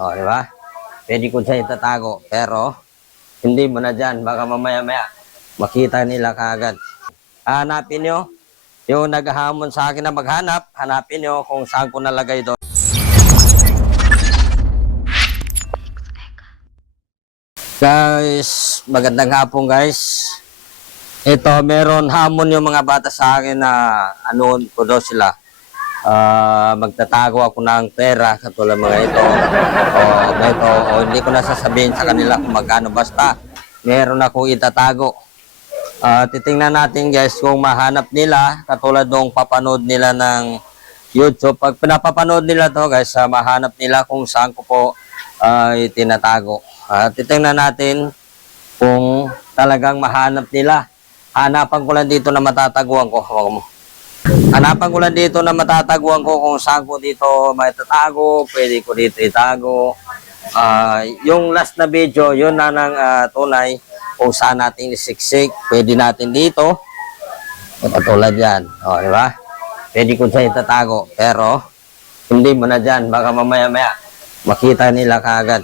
O, di ba? Pwede ko siya itatago, pero hindi mo na dyan. Baka mamaya-maya makita nila kaagad. Hanapin nyo yung naghahamon sa akin na maghanap. Hanapin nyo kung saan ko nalagay doon. Guys, magandang hapon guys. Ito, meron hamon yung mga bata sa akin na ano ko daw sila. Magtatago ako ng pera katulad mga ito o hindi ko na sasabihin sa kanila kung magkano, basta meron akong itatago. Titingnan natin guys kung mahanap nila katulad nung papanood nila ng YouTube. Pag pinapapanood nila to guys, mahanap nila kung saan ko po itinatago. Titingnan natin kung talagang mahanap nila. Hanapan ko lang dito na matataguan ko. Hanapan ko lang dito na matataguan ko kung saan ko dito matatago, pwede ko dito itago. Yung last na video, yun na ng tunay kung saan natin isiksik. Pwede natin dito. Katulad yan. O, di ba? Pwede ko siya itatago. Pero, hindi mo na dyan. Baka mamaya-maya makita nila kaagad.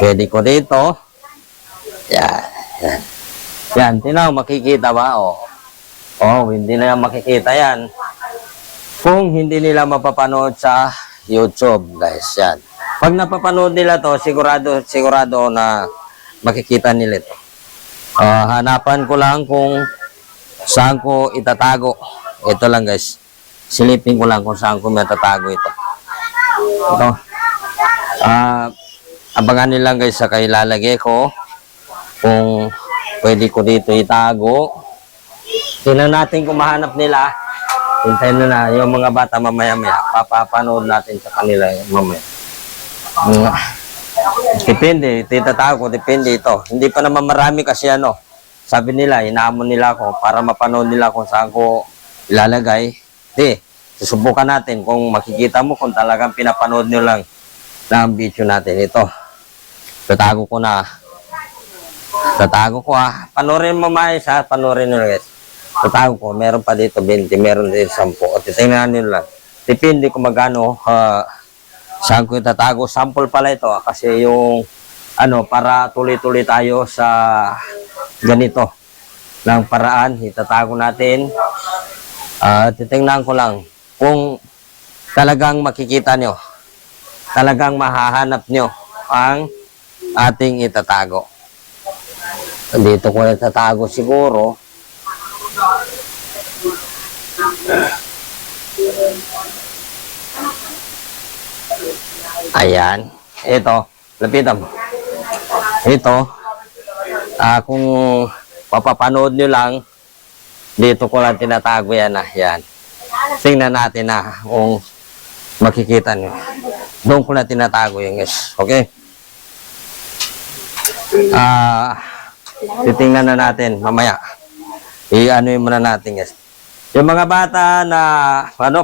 Pwede ko dito. Yan. Yan. Yan. Tinaw, makikita ba? O. Hindi na makikita yan kung hindi nila mapapanood sa YouTube, guys. Yan. Pag napapanood nila to, sigurado na makikita nila ito. Hanapan ko lang kung saan ko itatago. Ito lang, guys. Silipin ko lang kung saan ko matatago ito. Ito. Abangan nila, guys, sa kailalagay ko kung pwede ko dito itago. Tingnan natin kung mahanap nila. Hintayin na yung mga bata mamaya-maya. Papapanood natin sa kanila mamaya. Depende. Titatago. Depende ito. Hindi pa naman marami kasi ano. Sabi nila, inaamon nila ako para mapanood nila kung saan ko ilalagay. Susubukan natin kung makikita mo kung talagang pinapanood nyo lang na ang video natin. Ito. Tatago ko na. Tatago ko Panoorin mo mais Panoorin nyo guys. Tatago ko, meron pa dito 20, meron din 10. At tingnan nyo lang. Depende kung magano saan ko itatago. Sample pala ito kasi yung para tuloy-tuloy tayo sa ganito ng paraan. Itatago natin. Titingnan ko lang kung talagang makikita nyo. Talagang mahahanap nyo ang ating itatago. Dito ko itatago siguro. Ayan. Ito. Lapitan mo. Ito. Kung papapanood nyo lang, dito ko lang tinatago yan. Yan. Tingnan natin kung makikita nyo. Doon ko lang tinatago yung guys. Okay? Titingnan na natin mamaya. I-ano muna natin guys. Yung mga bata na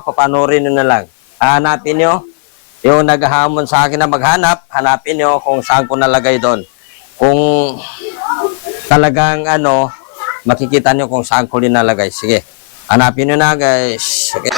papanoorin nyo na lang. Hanapin nyo yung naghahamon sa akin na maghanap. Hanapin nyo kung saan ko nalagay doon. Kung talagang makikita nyo kung saan ko linalagay. Sige. Hanapin nyo na guys. Okay.